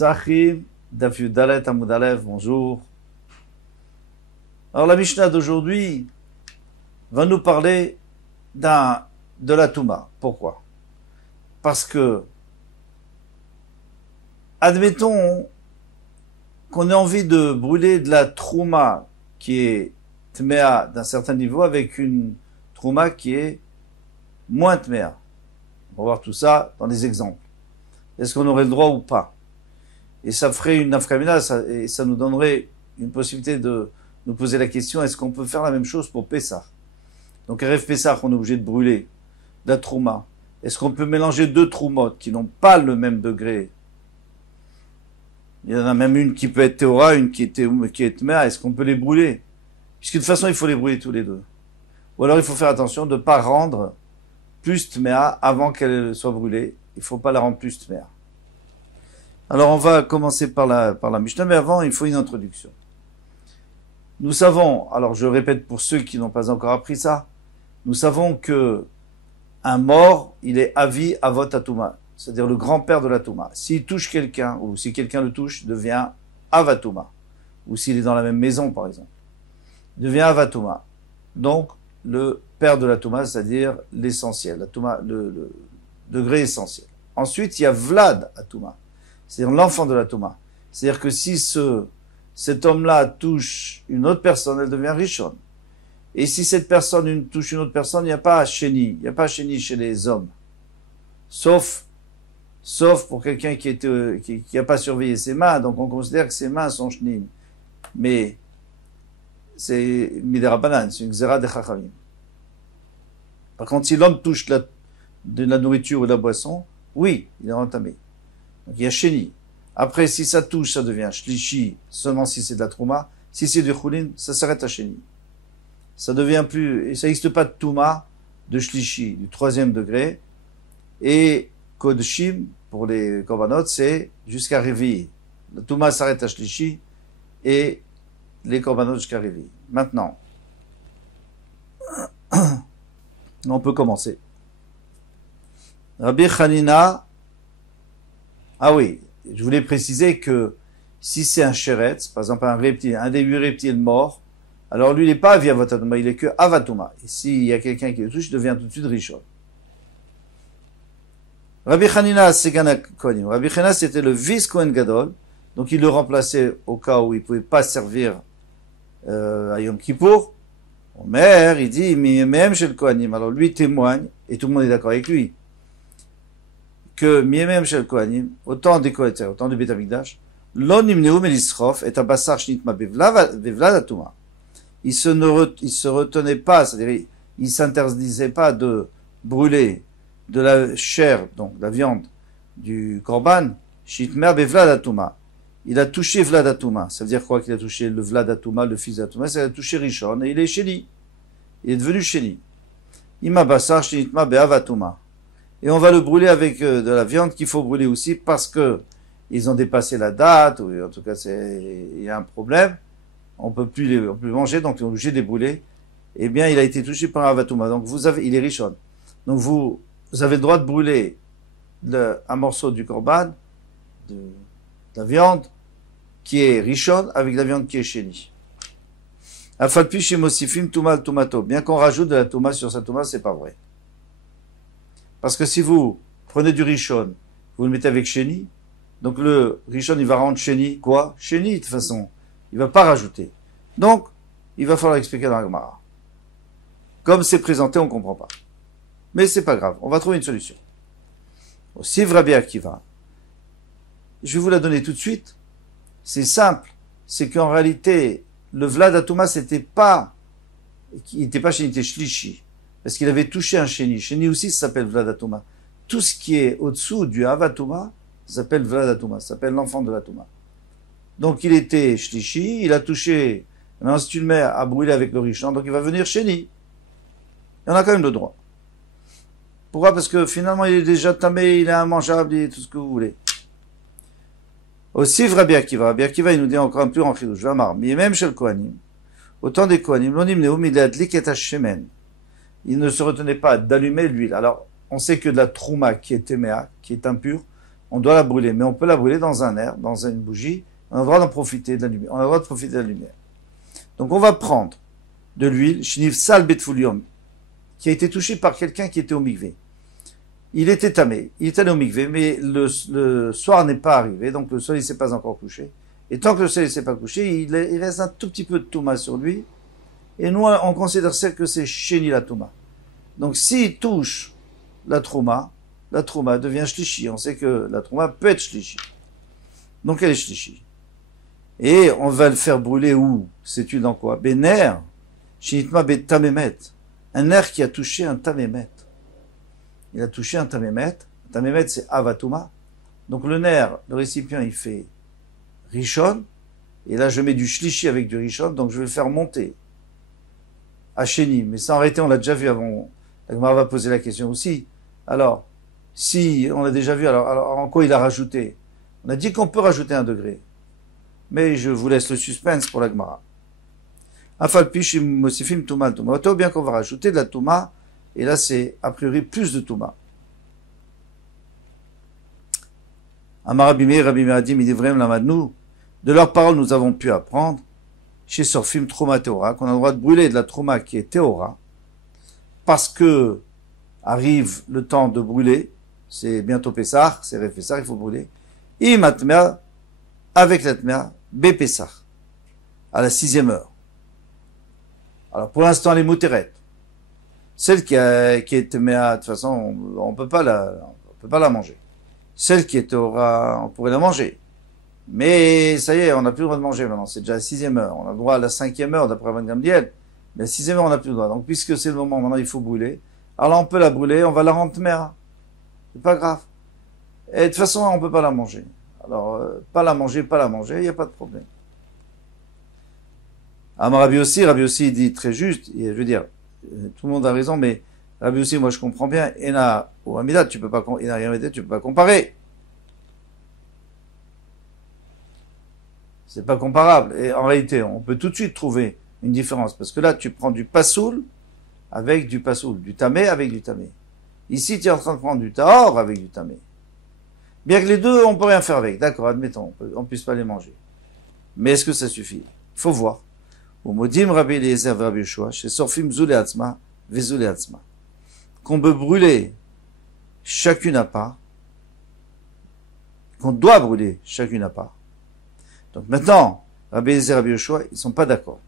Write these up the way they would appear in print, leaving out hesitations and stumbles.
Sahim, Daf Yudalet Amud Aleph, bonjour. Alors la Mishnah d'aujourd'hui va nous parler de la Touma. Pourquoi? Parce que, admettons qu'on ait envie de brûler de la Trouma qui est Tmea d'un certain niveau avec une Trouma qui est moins Tmea. On va voir tout ça dans des exemples. Est-ce qu'on aurait le droit ou pas? Et ça ferait une nafkamina, et ça nous donnerait une possibilité de nous poser la question, est-ce qu'on peut faire la même chose pour Pessah? Donc, Erev Pessah, on est obligé de brûler de la Trouma. Est-ce qu'on peut mélanger deux Troumotes qui n'ont pas le même degré? Il y en a même une qui peut être Théora, une qui est Tmea. Est-ce qu'on peut les brûler? Puisque de toute façon, il faut les brûler tous les deux. Ou alors, il faut faire attention de ne pas rendre plus Tmea avant qu'elle soit brûlée. Il ne faut pas la rendre plus Tmea. Alors, on va commencer par la Mishnah, mais avant, il faut une introduction. Nous savons, alors je répète pour ceux qui n'ont pas encore appris ça, nous savons que un mort, il est avi avot atuma, c'est-à-dire le grand-père de la Touma. S'il touche quelqu'un, ou si quelqu'un le touche, devient avatuma. Ou s'il est dans la même maison, par exemple, devient avatuma. Donc, le père de la Touma, c'est-à-dire l'essentiel, la Touma, le degré essentiel. Ensuite, il y a Vlad atuma, c'est-à-dire l'enfant de la Touma. C'est-à-dire que si cet homme-là touche une autre personne, elle devient Rishon. Et si cette personne touche une autre personne, il n'y a pas Sheni. Il n'y a pas Sheni chez les hommes. Sauf pour quelqu'un qui n'a pas surveillé ses mains. Donc on considère que ses mains sont Shnim. Mais c'est Miderabanan, c'est une Xera de Chachamim. Par contre, si l'homme touche de la nourriture ou de la boisson, oui, il est entamé. Donc il y a Sheni. Après, si ça touche, ça devient shlishi, seulement si c'est de la trouma. Si c'est du choulin, ça s'arrête à sheni. Ça devient plus, et ça n'existe pas de touma, de shlishi, du troisième degré. Et kodshim, pour les korbanot, c'est jusqu'à réveiller. La touma s'arrête à shlishi, et les korbanot jusqu'à réveiller. Maintenant, on peut commencer. Rabbi Hanina, ah oui, je voulais préciser que si c'est un sheretz, par exemple un reptile, un des 8 reptiles morts, alors lui il n'est pas via avatuma, il est que avatuma. Et s'il y a quelqu'un qui le touche, il devient tout de suite rishon. Rabbi Hanina Segana Kohanim. Rabbi Hanina c'était le vice Kohen Gadol, donc il le remplaçait au cas où il ne pouvait pas servir à Yom Kippour. Omer, il dit, même chez le Kohanim. Alors lui témoigne, et tout le monde est d'accord avec lui, que Miemem Shel Kohanim, autant des Kohanim, autant du Beit Hamikdash, Lo Nimneu Melisrof et Abassar Shnitma Bevlad Atuma. Il se retenait pas, c'est-à-dire, il s'interdisait pas de brûler de la chair, donc la viande du Korban, Shnitma Bevlad Atuma. Il a touché Vlad Atuma. Ça veut dire quoi qu'il a touché le Vlad Atuma, le fils d'Atuma? Ça a touché Rishon, et il est Sheni. Il est devenu Sheni. Ima Bassar Shnitma Beavatuma. Et on va le brûler avec de la viande qu'il faut brûler aussi parce que ils ont dépassé la date, ou en tout cas il y a un problème, on peut plus manger, donc on est obligé de les brûler. Eh bien, il a été touché par un avatuma, donc il est richon. Donc vous avez le droit de brûler un morceau du korban, de la viande, qui est richon, avec la viande qui est chéni. Afalpi chez Mosifim Tumal Tumato. Bien qu'on rajoute de la touma sur sa touma, c'est pas vrai. Parce que si vous prenez du rishon, vous le mettez avec chéni, donc le rishon, il va rendre chéni, quoi? Chéni, de toute façon. Il va pas rajouter. Donc, il va falloir expliquer dans la Gemara. Comme c'est présenté, on comprend pas. Mais c'est pas grave. On va trouver une solution. Aussi, Rabbi Akiva. Je vais vous la donner tout de suite. C'est simple. C'est qu'en réalité, le Vlad Atuma, il était pas chéni, il était shlishi. Parce qu'il avait touché un chéni. Chéni aussi, ça s'appelle Vlad Atuma. Tout ce qui est au-dessous du Avatuma, ça s'appelle Vlad Atuma. Ça s'appelle l'enfant de l'Atuma. Donc, il était shlishi, il a touché. Maintenant, si tu le mets à brûler avec le rishon, donc il va venir chéni. Il en a quand même le droit. Pourquoi? Parce que finalement, il est déjà tamé, il est immangeable, il est tout ce que vous voulez. Aussi, Rabbi Akiva. Rabbi Akiva, il nous dit encore un plus en chidouche. Vamar, mais même chez le Kohanim, autant des Kohanim, l'onim neum, il a adlik et shemen. Il ne se retenait pas d'allumer l'huile. Alors, on sait que de la trouma qui est téméa, qui est impure, on doit la brûler, mais on peut la brûler dans un air, dans une bougie, on a le droit d'en profiter de la lumière, on a le droit de profiter de la lumière. Donc on va prendre de l'huile, shnif sal betfulium, qui a été touché par quelqu'un qui était au mikvé. Il était tamé, il était allé au mikvé, mais le soir n'est pas arrivé, donc le soleil ne s'est pas encore couché. Et tant que le soleil ne s'est pas couché, il reste un tout petit peu de touma sur lui, et nous on considère ça que c'est chéni la touma. Donc s'il touche la trouma devient shlishi. On sait que la trouma peut être shlishi. Donc elle est shlishi. Et on va le faire brûler où? Sais-tu dans quoi? Bener, shinitma betamemet. Un nerf qui a touché un tamémet. Il a touché un tamémet. Un tamémet, c'est avatuma. Donc le nerf, le récipient, il fait rishon. Et là, je mets du shlishi avec du rishon. Donc je vais le faire monter à Chéni. Mais ça, en réalité, on l'a déjà vu avant. La Gemara va poser la question aussi. Alors, si on l'a déjà vu, alors en quoi il a rajouté? On a dit qu'on peut rajouter 1 degré. Mais je vous laisse le suspense pour la Gemara. Afalpish mosifim touma touma. Autant bien qu'on va rajouter de la touma, et là c'est a priori plus de touma. Amar Rabbi Meir a dit, midivreim lamadnu, de leurs paroles nous avons pu apprendre, chez Sorfim Trouma Théora, qu'on a le droit de brûler de la Trouma qui est Théora, parce que arrive le temps de brûler, c'est bientôt Pessah, c'est Réfessah, il faut brûler, Imatmea, avec l'Atmea, Bepessah, à la 6e heure. Alors pour l'instant, les moutérette, celle qui est Tmea, de toute façon, on peut pas la manger. Celle qui est Théora, on pourrait la manger. Mais ça y est, on n'a plus le droit de manger maintenant. C'est déjà la 6e heure. On a le droit à la 5e heure d'après Van Gamliel. Mais la 6e heure, on n'a plus le droit. Donc, puisque c'est le moment, maintenant, il faut brûler. Alors là, on peut la brûler, on va la rendre mère. C'est pas grave. Et de toute façon, on peut pas la manger. Alors, pas la manger, il n'y a pas de problème. Rabbi aussi dit très juste, et je veux dire, tout le monde a raison, mais Rabbi aussi, moi je comprends bien, Ena ou Amidat, tu peux pas comparer. C'est pas comparable. Et en réalité, on peut tout de suite trouver une différence. Parce que là, tu prends du pasoul avec du pasoul, du tamé avec du tamé. Ici, tu es en train de prendre du tahor avec du tamé. Bien que les deux, on peut rien faire avec. D'accord, admettons, on puisse pas les manger. Mais est-ce que ça suffit? Il faut voir. Au modim Rabbi Eliezer Rabbi Yoshua, chez Sorfim Zule Atzma, Vezule Atzma. Qu'on peut brûler chacune à part. Qu'on doit brûler chacune à part. Donc maintenant, Rabbi Eliezer et Rabbi Yoshua, ils sont pas d'accord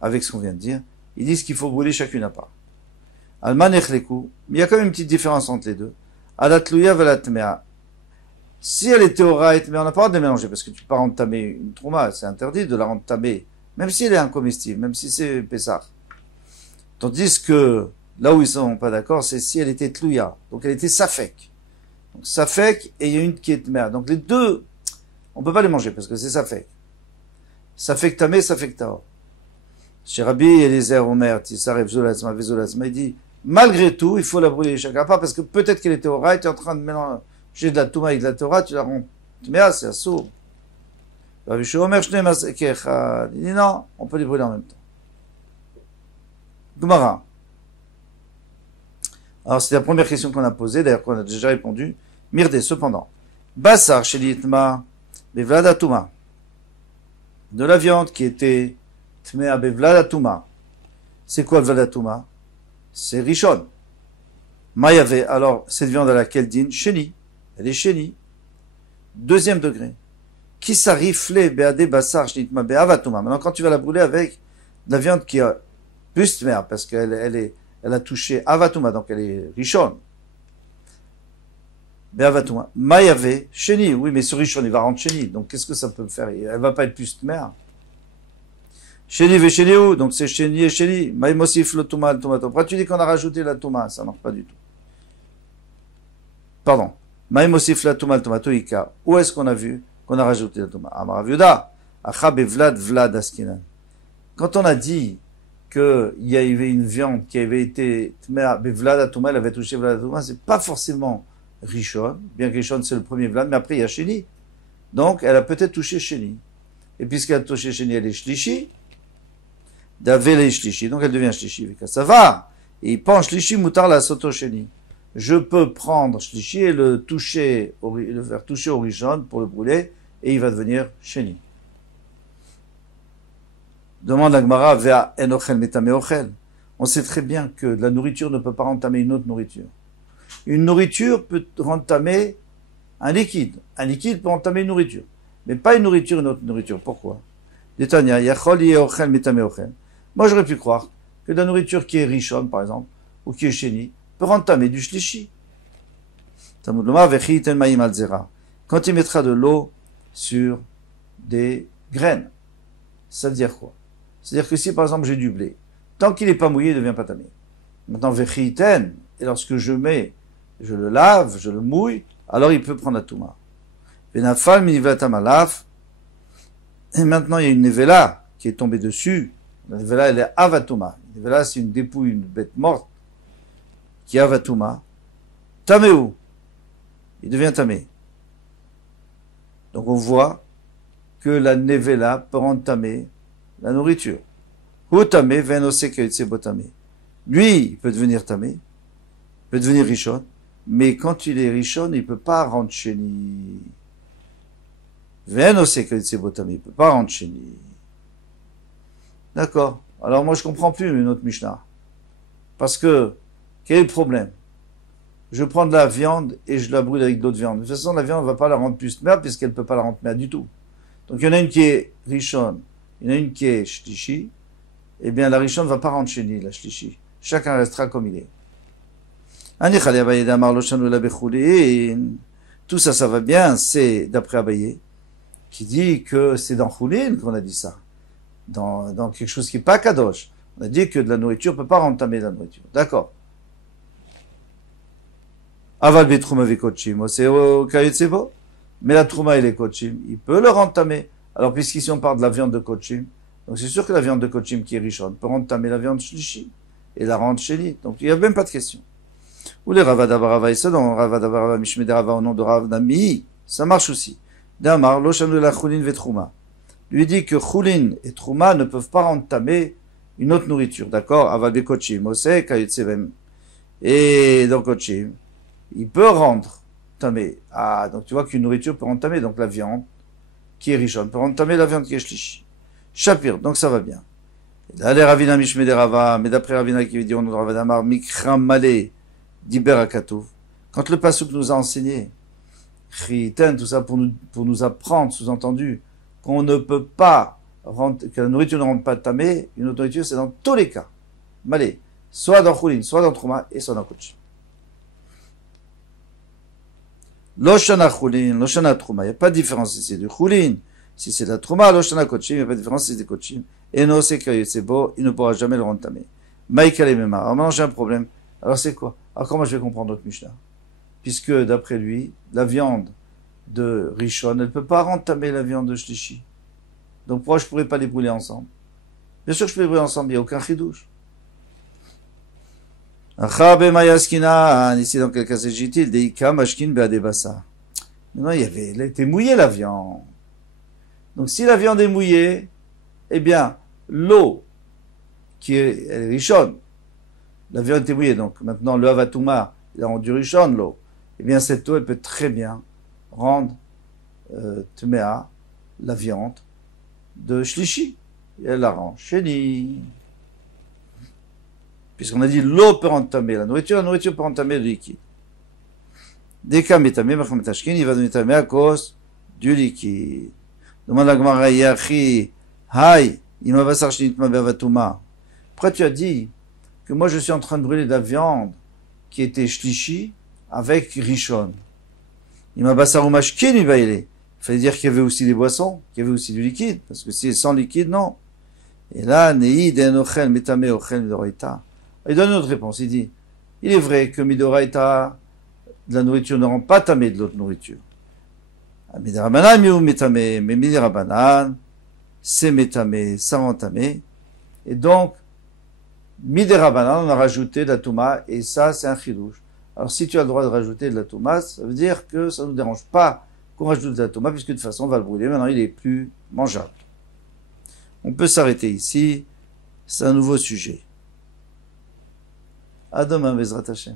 avec ce qu'on vient de dire. Ils disent qu'il faut brûler chacune à part. Alman echleku, mais il y a quand même une petite différence entre les deux. Alatluya velatmea. Si elle est théora et tmea, on n'a pas le droit de les mélanger, parce que tu peux pas rendre tamé une trouma, c'est interdit de la rendre tamé, même si elle est incomestible, même si c'est Pessah. Tandis que, là où ils sont pas d'accord, c'est si elle était tluya. Donc elle était safek. Donc safek, et il y a une qui est tmea. Donc les deux, on peut pas les manger, parce que c'est safek. Safek tamé, safek tahor. Chez Rabbi Eliezer Omer, Tisaref Zolazma, Vezolazma, il dit, malgré tout, il faut la brûler chacun pas, parce que peut-être qu'elle était au rail, tu es en train de mélanger de la Touma avec de la Torah, tu la rends, mais c'est assourd. Rabbi Omer, il dit non, on peut les brûler en même temps. Gemara. Alors, c'est la première question qu'on a posée, d'ailleurs, qu'on a déjà répondu. Mirde, cependant. Bassar, chez l'Itma, Bevlada Touma. De la viande qui était Tmea Bevlada Touma. C'est quoi le Vlada Touma? C'est Rishon. Mayave, alors, cette viande à laquelle dîne Chéni. Elle est Chéni. 2e degré. Qui s'arrifle Beade Bassar, Shnitma Beava Touma. Maintenant, quand tu vas la brûler avec de la viande qui a plus Tmea, parce qu'elle elle a touché Avatouma, donc elle est Rishon. Beavatouma. Mayave, Chéni. Oui, mais ce Rishon, il va rendre Chéni. Donc, qu'est-ce que ça peut faire? Elle va pas être plus Tmea. Chéni ve Chéni où? Donc, c'est Chéni et Chéni. Maïmosif le Touma, le Tomato. Pourquoi tu dis qu'on a rajouté la Touma? Ça marche pas du tout. Pardon. Maïmosif la Touma, le Tomato, Ika. Où est-ce qu'on a vu qu'on a rajouté la Touma? Amaraviuda. Acha bevlad vlad askinan. Quand on a dit qu'il y avait une viande qui avait été Vlad Atouma, elle avait touché Vlad Atouma, c'est pas forcément Rishon, bien que Rishon c'est le premier Vlad, mais après il y a Chéni. Donc elle a peut-être touché Chéni. Et puisqu'elle a touché Chéni, elle est Shlishi. D'Avel est Shlishi, donc elle devient Shlishi. Ça va. Et il pense Shlishi Moutar la Soto Chéni. je peux prendre shlishi et le faire toucher au rishon pour le brûler, et il va devenir sheni. Demande la Gemara, Vea en ochel metame ochel. On sait très bien que la nourriture ne peut pas rentamer une autre nourriture. Une nourriture peut rentamer un liquide. Un liquide peut entamer une nourriture. Mais pas une nourriture, une autre nourriture. Pourquoi? Détania, yachol ye ochel metame ochel. Moi, j'aurais pu croire que la nourriture qui est rishon, par exemple, ou qui est sheni, peut rentamer du shlishi. Talmud lomar, vechi iten maïm al zera. Quand il mettra de l'eau sur des graines, ça veut dire quoi? C'est-à-dire que si, par exemple, j'ai du blé, tant qu'il n'est pas mouillé, il ne devient pas tamé. Maintenant, vechi iten, et lorsque je le lave, je le mouille, alors il peut prendre la touma. Venafal minivlat amalaf, et maintenant il y a une nevela qui est tombée dessus. La nevela, elle est avatuma. La nevela, c'est une dépouille, une bête morte, qui est avatuma. Taméou, il devient tamé. Donc on voit que la nevela peut rendre tamé la nourriture. Hu tamé, venose kayotse botamé. Lui, il peut devenir tamé, il peut devenir rishon, mais quand il est rishon, il peut pas rendre sheni. Venose kayotse botamé, il peut pas rendre sheni. D'accord. Alors moi je comprends plus une autre Mishnah. Parce que, quel est le problème? Je prends de la viande et je la brûle avec d'autres viandes. De toute façon, la viande ne va pas la rendre plus mère puisqu'elle ne peut pas la rendre mère du tout. Donc il y en a une qui est rishon, il y en a une qui est shlishi. Eh bien la rishon ne va pas rendre sheni, la shlishi. Chacun restera comme il est. Tout ça, ça va bien. C'est d'après Abaye qui dit que c'est dans Choulin qu'on a dit ça. Dans quelque chose qui n'est pas kadosh. On a dit que de la nourriture ne peut pas rentamer la nourriture. D'accord. Aval betrouma vekochim, c'est au kayetsebo. Mais la trouma et les kochim, il peut le rentamer. Alors, puisqu'ici on parle de la viande de kochim, donc c'est sûr que la viande de kochim qui est rishon peut rentamer la viande shlishi et la rendre sheni. Donc, il n'y a même pas de question. Ou les ravadabarava et ça, dans ravadabarava mishmederava au nom de Rav Nami, ça marche aussi. Damar, loshanu la choulin vetrouma. Lui dit que choulin et trouma ne peuvent pas rentamer une autre nourriture. D'accord? Aval bekochim, ose kayetsebem. Et dans kochim, il peut rendre tamé. Ah, donc tu vois qu'une nourriture peut rendre tamé, donc la viande qui est richonne peut rendre tamé la viande qui est shlishi. Shapir, donc ça va bien. Là, les Ravina Mishmede Rava, mais d'après Ravina qui dit au nom de Ravadamar, Mikram Malé, Diber Akatov. Quand le Pasuk nous a enseigné, Chiten, tout ça pour nous apprendre, sous-entendu, qu'on ne peut pas rendre, que la nourriture ne rentre pas tamé, une autre nourriture, c'est dans tous les cas. Malé. Soit dans Choulin, soit dans Trouma, et soit dans Kochim. Loshana Choulin, Loshana Trouma. Il n'y a pas de différence si c'est du Choulin. Si c'est de la Trouma, Loshana Kochim, il n'y a pas de différence si c'est des Kochim. Et non, c'est que c'est beau, il ne pourra jamais le rendre tamé. Maïka les Mema. Alors maintenant, j'ai un problème. Alors c'est quoi? Alors comment je vais comprendre notre Mishnah? Puisque, d'après lui, la viande de Rishon, elle ne peut pas rendre tamé la viande de Shlishi. Donc pourquoi je ne pourrais pas les brûler ensemble? Bien sûr que je peux les brûler ensemble, il n'y a aucun chidouche. Ici, dans quel cas s'agit-il? Deika, mashkin, beadebasa. Maintenant, elle était mouillée, la viande. Donc, si la viande est mouillée, eh bien, l'eau, elle est richonne, la viande était mouillée, donc maintenant, le avatouma, il a rendu richonne, l'eau. Eh bien, cette eau, elle peut très bien rendre, tmea, la viande de shlishi. Et elle la rend sheni. Puisqu'on a dit l'eau peut entamer la nourriture peut entamer le liquide. Dès qu'un métamé, il va devenir tamé à cause du liquide. Demande la Gemara, Yachi, Hai, Imavasar Shinitma Bevatuma. Pourquoi tu as dit que moi je suis en train de brûler de la viande qui était shlishi avec rishon? Imavasar Umashkin Ibaile. Il fallait dire qu'il y avait aussi des boissons, qu'il y avait aussi du liquide, parce que si c'est sans liquide, non. Et là, Neid Enochel Metame Ochel Midoraita. Il donne une autre réponse. Il dit, il est vrai que Midoraita, de la nourriture ne rend pas tamé de l'autre nourriture. Midirabanan miou metame, mais midirabanan, c'est metame, ça rend tamé. Et donc, midirabanan, on a rajouté de la touma, et ça, c'est un chidouche. Alors, si tu as le droit de rajouter de la touma, ça veut dire que ça ne nous dérange pas qu'on rajoute de la touma, puisque de toute façon, on va le brûler. Maintenant, il est plus mangeable. On peut s'arrêter ici. C'est un nouveau sujet. À demain, Bezrat Hashem.